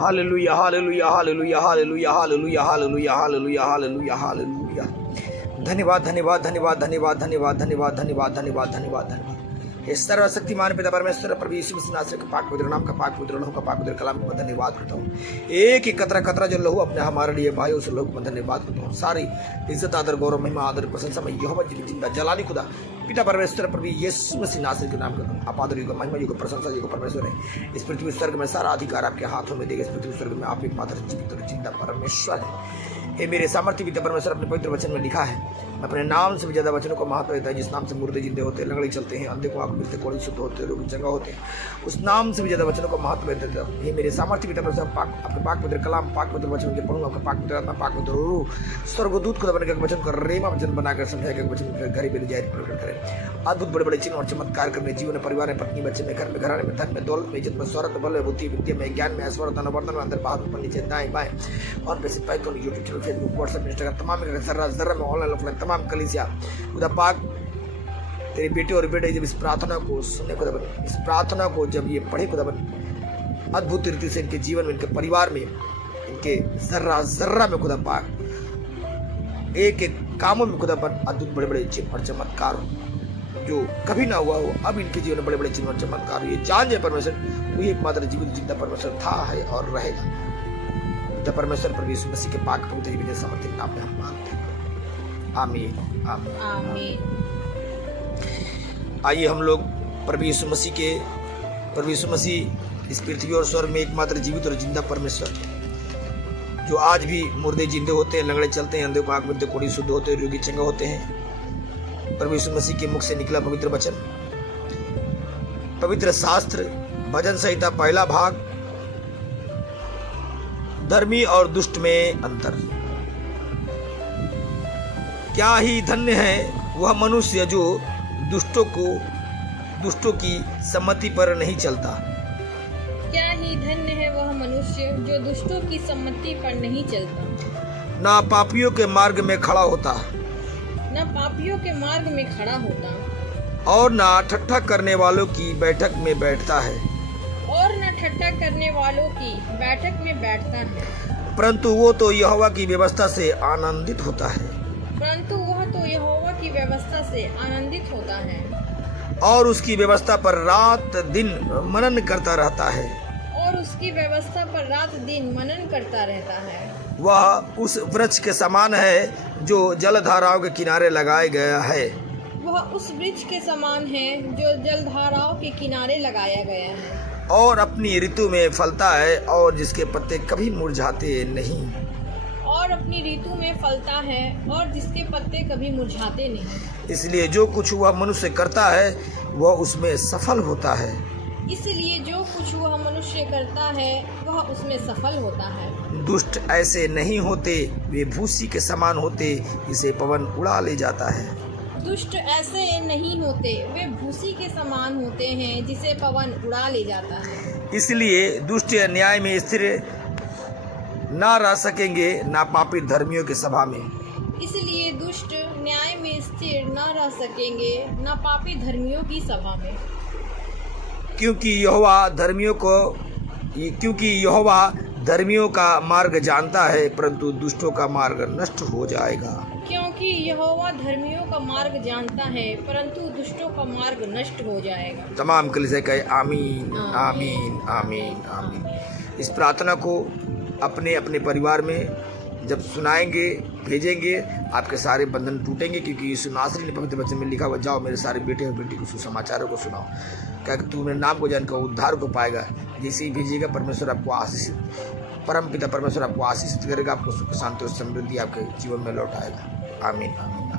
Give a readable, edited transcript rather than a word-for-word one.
Hallelujah hallelujah hallelujah hallelujah hallelujah hallelujah hallelujah hallelujah hallelujah. धन्यवाद धन्यवाद धन्यवाद धन्यवाद धन्यवाद धन्यवाद धन्यवाद धन्यवाद धन्यवाद धन्यवाद। हे सर्वशक्तिमान पिता परमेश्वर प्रभु यीशु मसीह नासरी के पाक पवित्र नाम का पाक पवित्र लहू का पाक पवित्र कलाम का धन्यवाद करता हूँ। एक एक कतरा कतरा जो लहू अपने हमारे लिए भाई उस लहू को धन्यवाद करता हूँ। सारी इज्जत आदर गौरव महिमा आदर प्रशंसा में यहोवा जी की जिंदा जलाली खुदा पिता परमेश्वर प्रभु यीशु मसीह नासरी के नाम करता हूँ। आप आदर युग महिमा युग प्रशंसा युग परमेश्वर है। इस पृथ्वी स्वर्ग में सारा अधिकार आपके हाथों में देगा। इस पृथ्वी स्वर्ग में आप एकमात्र जीवित और जिंदा परमेश्वर है। हे मेरे सामर्थ्य पिता परमेश्वर अपने पवित्र वचन में लिखा है, मैं अपने नाम से भी ज्यादा वचनों को महत्व देता है। जिस नाम से मुर्दे जिंदे होते, लंगड़े चलते हैं, अंधे को आंख मिलते, कोढ़े शुद्ध होते, रोगी चंगा होते, उस नाम से भी ज्यादा वचनों को महत्व देता है। हे मेरे सामर्थ्य पिता परमेश्वर आपके पाक पवित्र कलाम पाक पवित्र वचन के पढ़ूंगा, आपका पाक पवित्र आत्मा पाक पवित्र रूह स्वर्गदूत खुदा बनकर वचन को रेमा वचन बनाकर समझाकर वचन घर में जाहिर प्रकट करें। अद्भुत बड़े बड़े चिन्ह और चमत्कार करने जीवन में, परिवार में, पत्नी बच्चे में, घर में, घराने में, धन में, दौलत में, इज्जत में, शौहरत में, बल में, बुद्धि विद्या में, ज्ञान में, ऐश्वर्य अनुवर्तन में, अंदर बाहर ऊपर नीचे दाएं बाएं और वैसे pack YouTube channel Facebook WhatsApp Instagram तमाम जर्रा में ऑनलाइन ऑफलाइन तमाम कलीसिया खुदा पाक तेरे बेटे और बेटे जब इस प्रार्थना को सुने खुदाबंद, इस प्रार्थना को जब ये पढ़े खुदाबंद, अद्भुत रीति से इनके जीवन में, इनके परिवार में, इनके जर्रा जर्रा में खुदा पाक एक एक कामों में खुदाबंद अद्भुत बड़े बड़े चिन्ह और चमत्कार हो जो कभी ना हुआ हो, अब इनके जीवन में बड़े बड़े चिन्ह और चमत्कार हो। ये जान जाए परमेश्वर वही एकमात्र जीवित जिंदा परमेश्वर था, है और रहेगा। पिता परमेश्वर प्रभु यीशु मसीह के पाक पवित्र जीवित सामर्थ्य नाम में हम मांगते हैं, आमीन आमीन आमीन। आइए हम लोग प्रभु यीशु मसीह इस पृथ्वी और स्वर्ग में एकमात्र जीवित और जिंदा परमेश्वर जो आज भी मुर्दे जिंदे होते हैं, लंगड़े चलते हैं, अंधे को आंख मिलते, कोढ़ी शुद्ध होते हैं, रोगी चंगा होते हैं। प्रभु यीशु मसीह के मुख से निकला पवित्र वचन, पवित्र शास्त्र, भजन संहिता पहला भाग, धर्मी और दुष्ट में अंतर। क्या ही धन्य है वह मनुष्य जो दुष्टों की सम्मति पर नहीं चलता। क्या ही धन्य है वह मनुष्य जो दुष्टों की सम्मति पर नहीं चलता। ना पापियों के मार्ग में खड़ा होता, न पापियों के मार्ग में खड़ा होता, और ना ठट्ठा करने वालों की बैठक में बैठता है, और न ठट्ठा करने वालों की बैठक में बैठता है। परंतु वो तो यहोवा की व्यवस्था से आनंदित होता है, परंतु वह तो यहोवा की व्यवस्था से आनंदित होता है, और उसकी व्यवस्था पर रात दिन मनन करता रहता है, और उसकी व्यवस्था पर रात दिन मनन करता रहता है। वह उस वृक्ष के समान है जो जलधाराओं के किनारे लगाया गया है, वह उस वृक्ष के समान है जो जलधाराओं के किनारे लगाया गया है, और अपनी ऋतु में फलता है, और जिसके पत्ते कभी मुरझाते नहीं। और अपनी ऋतु में फलता है, और जिसके पत्ते कभी मुरझाते नहीं। इसलिए जो कुछ वह मनुष्य करता है वह उसमें सफल होता है। इसलिए जो कुछ वह मनुष्य करता है वह उसमें सफल होता है। दुष्ट ऐसे नहीं होते, वे भूसी के समान होते, इसे पवन उड़ा ले जाता है। दुष्ट ऐसे नहीं होते, वे भूसी के समान होते हैं जिसे पवन उड़ा ले जाता है। इसलिए दुष्ट न्याय में स्थिर ना रह सकेंगे, ना पापी धर्मियों की सभा में। इसलिए दुष्ट न्याय में स्थिर न रह सकेंगे, न पापी धर्मियों की सभा में। क्योंकि यहोवा धर्मियों का मार्ग जानता है, परंतु दुष्टों का मार्ग नष्ट हो जाएगा। क्योंकि यहोवा धर्मियों का मार्ग जानता है, परंतु दुष्टों का मार्ग नष्ट हो जाएगा। तमाम कलीसिया कहे आमीन आमीन आमीन आमीन। इस प्रार्थना को अपने अपने परिवार में जब सुनाएंगे, भेजेंगे, आपके सारे बंधन टूटेंगे। क्योंकि यीशु नासरी ने पवित्र वचन में लिखा हुआ, जाओ मेरे सारे बेटे और बेटी को सुसमाचारों को सुनाओ, क्या कि तू मेरे नाम को जानकर उद्धार को पाएगा। जैसे ही भेजिएगा परमेश्वर आपको आशीषित, परम पिता परमेश्वर आपको आशीषित करेगा, आपको सुख शांति और समृद्धि आपके जीवन में लौटाएगा। आमीन आमीन।